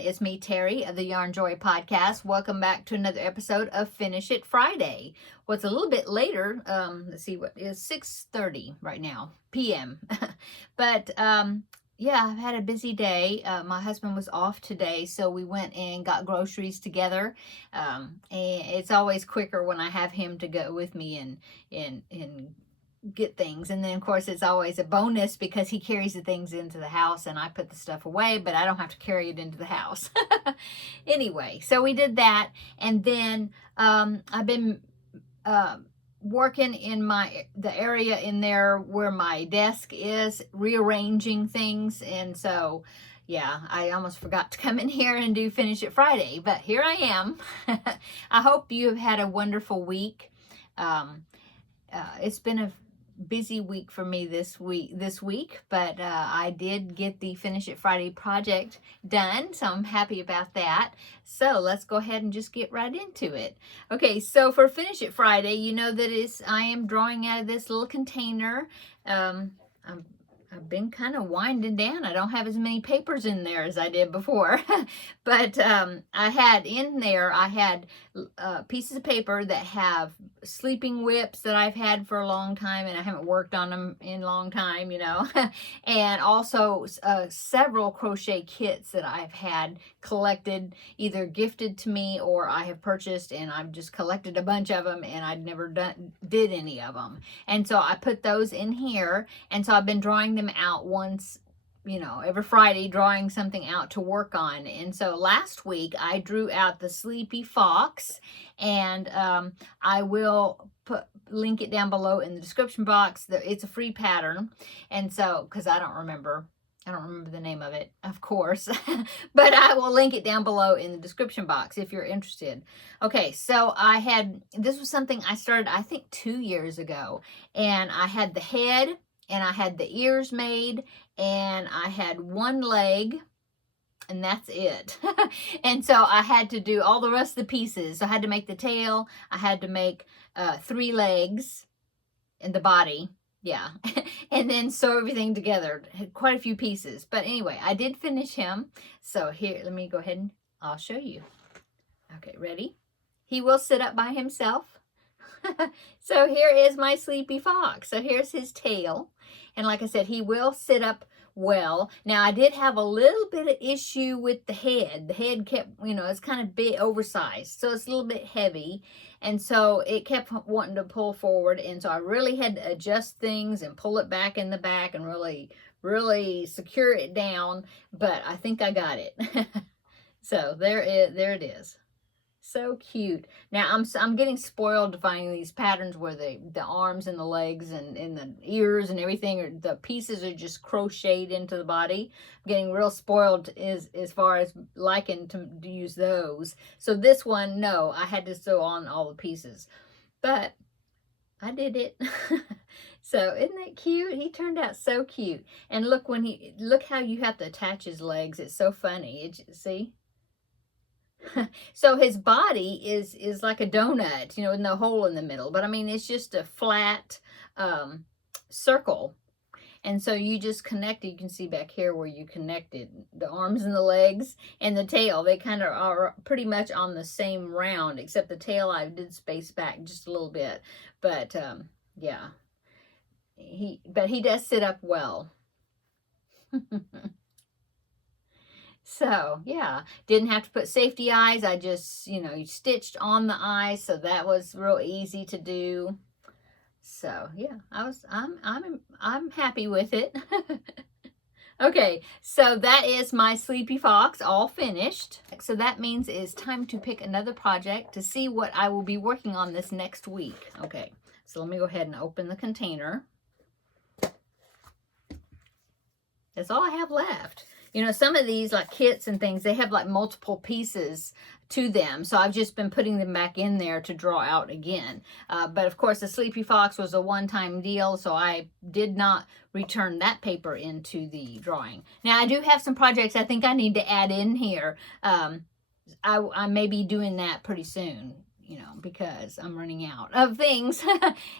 It's me, Terry, of the Yarnjoy podcast. Welcome back to another episode of Finish It Friday. Well, it's a little bit later. Let's see, what is 6:30 right now, p.m. But yeah, I've had a busy day. My husband was off today, so we went and got groceries together. And it's always quicker when I have him to go with me and get things. And then of course it's always a bonus because he carries the things into the house and I put the stuff away, but I don't have to carry it into the house. Anyway, so we did that. And then I've been working in the area in there where my desk is, rearranging things. And so yeah, I almost forgot to come in here and do Finish It Friday, but here I am. I hope you have had a wonderful week. It's been a busy week for me this week, but I did get the Finish It Friday project done, so I'm happy about that. So let's go ahead and just get right into it. Okay, so for Finish It Friday, you know that I am drawing out of this little container. I've been kind of winding down. I don't have as many papers in there as I did before. But I had pieces of paper that have sleeping whips that I've had for a long time, and I haven't worked on them in a long time, and also several crochet kits that I've had collected, either gifted to me or I have purchased, and I've just collected a bunch of them, and I'd never did any of them. And so I put those in here, and so I've been drawing them out once, every Friday, drawing something out to work on. And so last week I drew out the Sleepy Fox, and I will link it down below in the description box. It's a free pattern, and so because I don't remember the name of it, of course, but I will link it down below in the description box if you're interested. Okay, so this was something I started, I think, 2 years ago, and I had the head, and I had the ears made, and I had one leg, and that's it. And so I had to do all the rest of the pieces. So I had to make the tail, I had to make 3 legs, and the body. Yeah, and then sew everything together. Had quite a few pieces, but anyway, I did finish him. So here, let me go ahead and I'll show you. Okay, ready? He will sit up by himself. So here is my Sleepy Fox. So here's his tail, and like I said, he will sit up well. Now I did have a little bit of issue with the head. The head kept, it's kind of big, oversized, so it's a little bit heavy. And so it kept wanting to pull forward. And so I really had to adjust things and pull it back in the back and really, really secure it down. But I think I got it. So there it is. So cute. Now I'm getting spoiled finding these patterns where the arms and the legs and the ears and everything, the pieces are just crocheted into the body. I'm getting real spoiled as far as liking to use those. So this one, no, I had to sew on all the pieces, but I did it. So isn't that cute? He turned out so cute. And look how you have to attach his legs. It's so funny. See? So his body is like a donut, with no hole in the middle. But I mean, it's just a flat circle. And so you just connect it. You can see back here where you connected the arms and the legs and the tail. They kind of are pretty much on the same round, except the tail I did space back just a little bit. But yeah, he does sit up well. So yeah, didn't have to put safety eyes. I just, stitched on the eyes, so that was real easy to do. So yeah, I'm happy with it. Okay, so that is my Sleepy Fox all finished. So that means it's time to pick another project to see what I will be working on this next week. Okay, so let me go ahead and open the container. That's all I have left. Some of these, like kits and things, they have like multiple pieces to them. So I've just been putting them back in there to draw out again. But of course, the Sleepy Fox was a one-time deal, so I did not return that paper into the drawing. Now, I do have some projects I think I need to add in here. I may be doing that pretty soon, because I'm running out of things.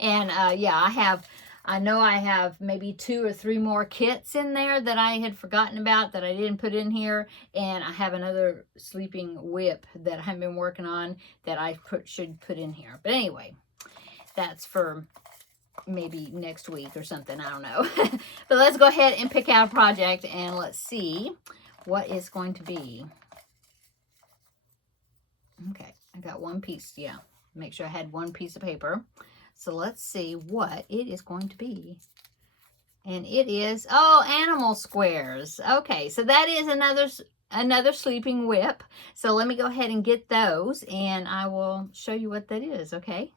And yeah, I have I know I have maybe 2 or 3 more kits in there that I had forgotten about that I didn't put in here. And I have another sleeping whip that I haven't been working on that I should put in here. But anyway, that's for maybe next week or something. I don't know. But let's go ahead and pick out a project and let's see what it's going to be. Okay, I got one piece. Yeah, make sure I had one piece of paper. So let's see what it is going to be. And it is, oh, animal squares. Okay, so that is another sleeping whip. So let me go ahead and get those and I will show you what that is, okay?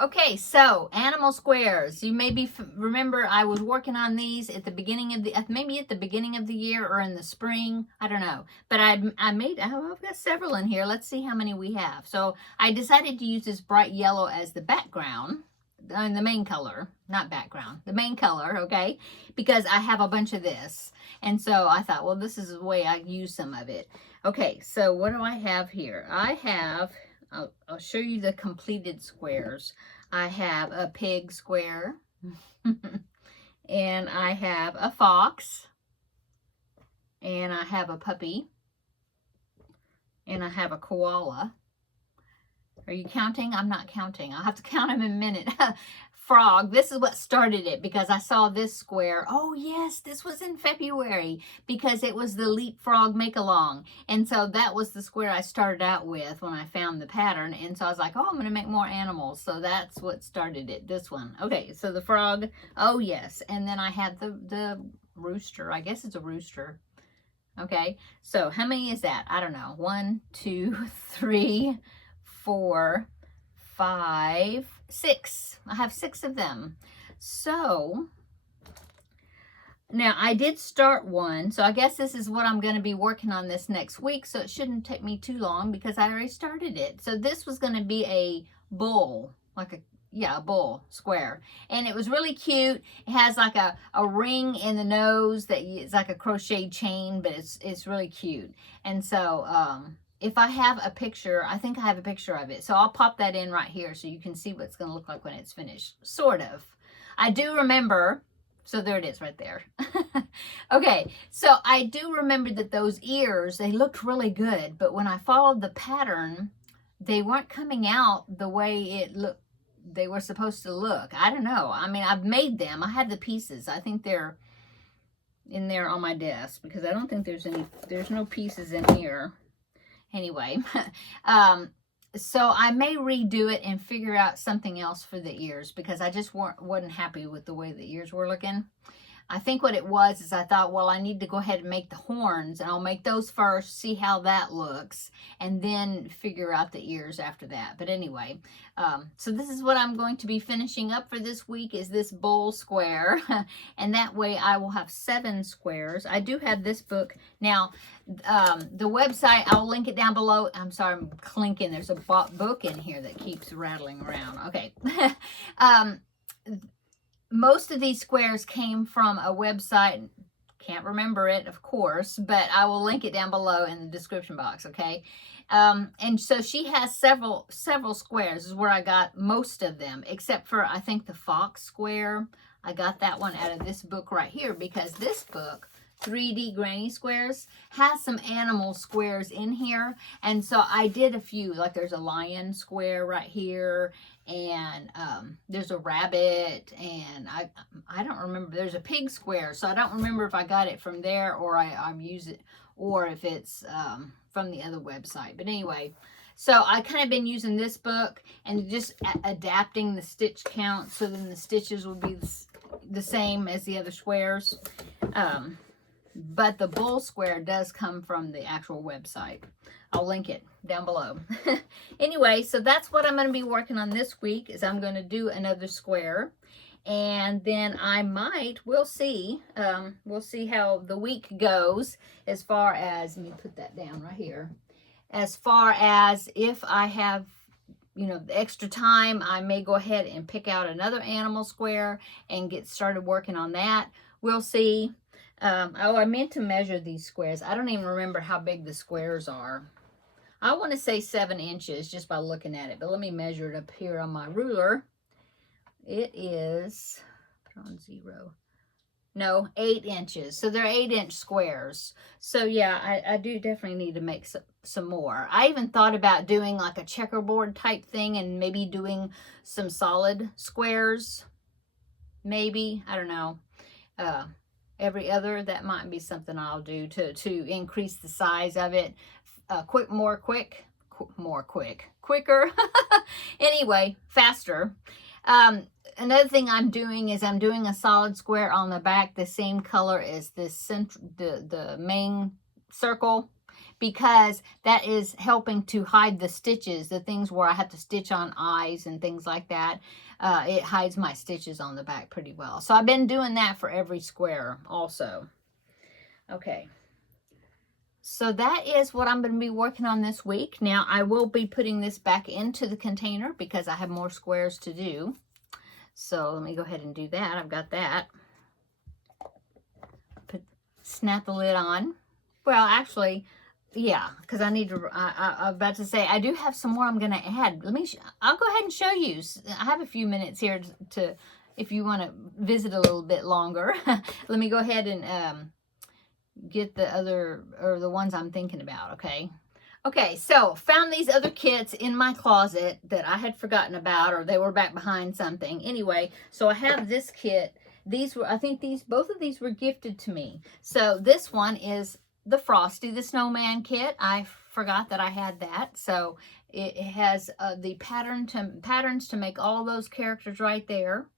Okay, so animal squares. You maybe remember I was working on these at the beginning of the, maybe at the beginning of the year or in the spring. I don't know. But I've got several in here. Let's see how many we have. So I decided to use this bright yellow as the background. And the main color, not background, the main color, okay? Because I have a bunch of this. And so I thought, well, this is the way I use some of it. Okay, so what do I have here? I have... I'll show you the completed squares. I have a pig square. And I have a fox. And I have a puppy. And I have a koala. Are you counting? I'm not counting. I'll have to count them in a minute. Frog. This is what started it because I saw this square. Oh yes, this was in February because it was the leapfrog make-along. And so that was the square I started out with when I found the pattern. And so I was like, oh, I'm going to make more animals. So that's what started it, this one. Okay, so the frog. Oh yes. And then I had the rooster. I guess it's a rooster. Okay, so how many is that? I don't know. 1, 2, 3, 4, 5, 6. I have 6 of them. So now I did start one. So I guess this is what I'm going to be working on this next week. So it shouldn't take me too long because I already started it. So this was going to be a bull, like a bull square. And it was really cute. It has like a ring in the nose that is like a crochet chain, but it's really cute. And so, if I have a picture, I think I have a picture of it. So I'll pop that in right here so you can see what it's going to look like when it's finished. Sort of. I do remember. So there it is right there. Okay. So I do remember that those ears, they looked really good. But when I followed the pattern, they weren't coming out the way they were supposed to look. I don't know. I mean, I've made them. I have the pieces. I think they're in there on my desk because I don't think there's no pieces in here. Anyway, so I may redo it and figure out something else for the ears because I just wasn't happy with the way the ears were looking. I think what it was is I thought, well, I need to go ahead and make the horns and I'll make those first, see how that looks, and then figure out the ears after that. But anyway, so this is what I'm going to be finishing up for this week is this bull square. And that way I will have 7 squares. I do have this book. Now, the website, I'll link it down below. I'm sorry, I'm clinking. There's a book in here that keeps rattling around. Okay. Most of these squares came from a website. Can't remember it, of course, but I will link it down below in the description box, okay? And so she has several squares. This is where I got most of them, except for, I think, the fox square. I got that one out of this book right here because this book, 3D Granny Squares, has some animal squares in here. And so I did a few, like there's a lion square right here, and there's a rabbit, and I don't remember, there's a pig square, so I don't remember if I got it from there or I'm using, or if it's from the other website. But anyway, so I kind of been using this book and just adapting the stitch count so then the stitches will be the same as the other squares. But the bull square does come from the actual website. I'll link it down below. Anyway, so that's what I'm going to be working on this week is I'm going to do another square. And then we'll see how the week goes as far as, let me put that down right here. As far as if I have, the extra time, I may go ahead and pick out another animal square and get started working on that. We'll see. I meant to measure these squares. I don't even remember how big the squares are. I want to say 7 inches just by looking at it, but let me measure it up here on my ruler. It is put on 0. No, 8 inches. So they're 8-inch squares. So yeah, I do definitely need to make some more. I even thought about doing like a checkerboard type thing and maybe doing some solid squares. Maybe, I don't know. Every other, that might be something I'll do to increase the size of it. Quicker. Anyway, faster. Another thing I'm doing is I'm doing a solid square on the back, the same color as this the main circle, because that is helping to hide the stitches, the things where I have to stitch on eyes and things like that. It hides my stitches on the back pretty well. So I've been doing that for every square also. Okay. So that is what I'm going to be working on this week. Now I will be putting this back into the container because I have more squares to do. So let me go ahead and do that. I've got that. Snap the lid on. Well, actually, yeah, because I need to, I'm about to say, I do have some more I'm going to add. I'll go ahead and show you. I have a few minutes here to if you want to visit a little bit longer. Let me go ahead and get the other, or the ones I'm thinking about, okay? Okay, so found these other kits in my closet that I had forgotten about, or they were back behind something. Anyway, so I have this kit. These were, I think both of these were gifted to me. So this one is the Frosty the Snowman kit. I forgot that I had that. So it has the patterns to make all of those characters right there,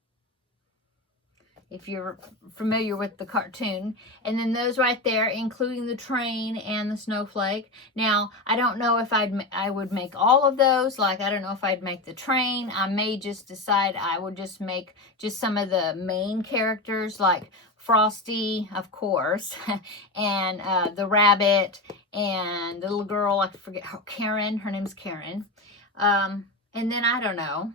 if you're familiar with the cartoon. And then those right there, including the train and the snowflake. Now, I don't know if I would make all of those. Like, I don't know if I'd make the train. I may just decide I would just make just some of the main characters, like Frosty, of course, and the rabbit, and the little girl, I forget, Karen, her name's Karen. And then, I don't know,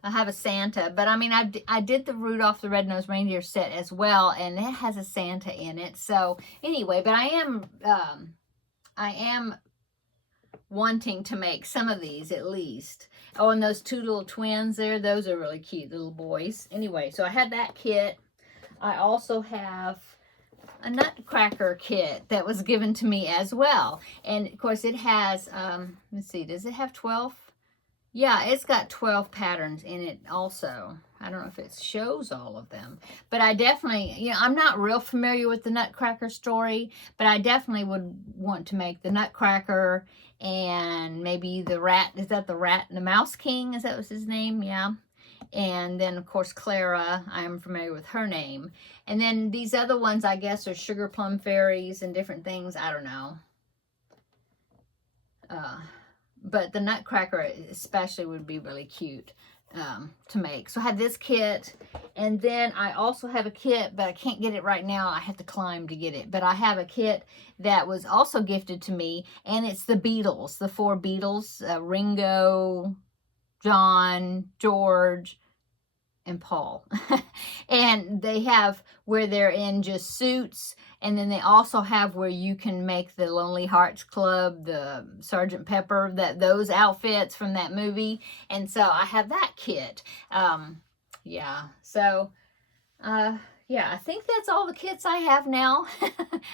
I have a Santa, but I mean, I did the Rudolph the Red-Nosed Reindeer set as well, and it has a Santa in it. So anyway, but I am wanting to make some of these at least. Oh, and those 2 little twins there, those are really cute little boys. Anyway, so I had that kit. I also have a Nutcracker kit that was given to me as well. And of course it has, let's see, does it have 12? Yeah, it's got 12 patterns in it also. I don't know if it shows all of them. But I definitely, you know, I'm not real familiar with the Nutcracker story, but I definitely would want to make the Nutcracker and maybe the rat. Is that the rat and the Mouse King? Is that was his name? Yeah. And then, of course, Clara. I'm familiar with her name. And then these other ones, I guess, are Sugar Plum Fairies and different things. I don't know. But the Nutcracker especially would be really cute to make. So I have this kit, and then I also have a kit, but I can't get it right now. I have to climb to get it. But I have a kit that was also gifted to me, and it's the Beatles, the 4 Beatles, Ringo, John, George, and Paul. And they have where they're in just suits, and then they also have where you can make the Lonely Hearts Club, the Sgt. Pepper, those outfits from that movie. And so I have that kit. Yeah, so yeah, I think that's all the kits I have now.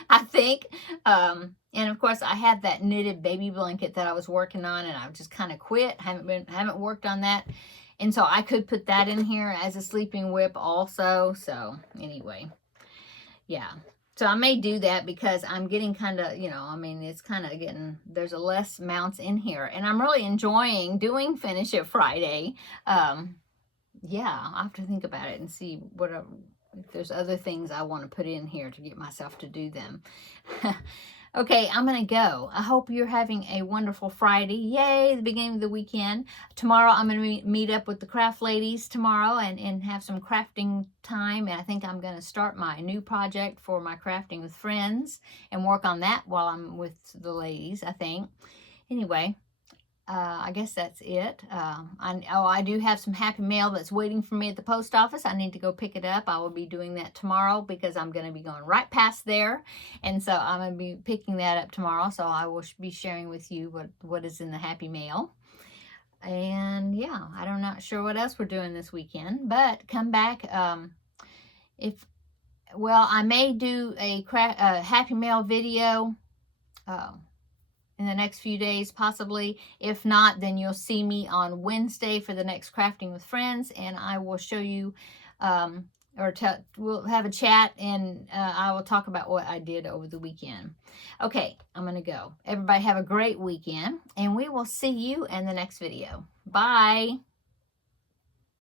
I think. And of course I have that knitted baby blanket that I was working on, and I've just kind of quit. Haven't worked on that. And so I could put that in here as a sleeping whip also. So anyway, yeah. So I may do that because I'm getting kind of, you know, I mean, it's kind of getting, there's a less mounts in here. And I'm really enjoying doing Finish It Friday. Yeah, I'll have to think about it and see if there's other things I want to put in here to get myself to do them. Okay, I'm going to go. I hope you're having a wonderful Friday. Yay, the beginning of the weekend. Tomorrow, I'm going to meet up with the craft ladies tomorrow and have some crafting time. And I think I'm going to start my new project for my Crafting with Friends and work on that while I'm with the ladies, I think. Anyway, I guess that's it. I do have some Happy Mail that's waiting for me at the post office. I need to go pick it up. I will be doing that tomorrow because I'm going to be going right past there. And so I'm going to be picking that up tomorrow. So I will be sharing with you what is in the Happy Mail. And yeah, yeah, I'm not sure what else we're doing this weekend, but come back. Well, I may do a Happy Mail video in the next few days, possibly. If not, then you'll see me on Wednesday for the next Crafting with Friends, and I will show you, we'll have a chat, and I will talk about what I did over the weekend. Okay, I'm going to go. Everybody have a great weekend, and we will see you in the next video. Bye.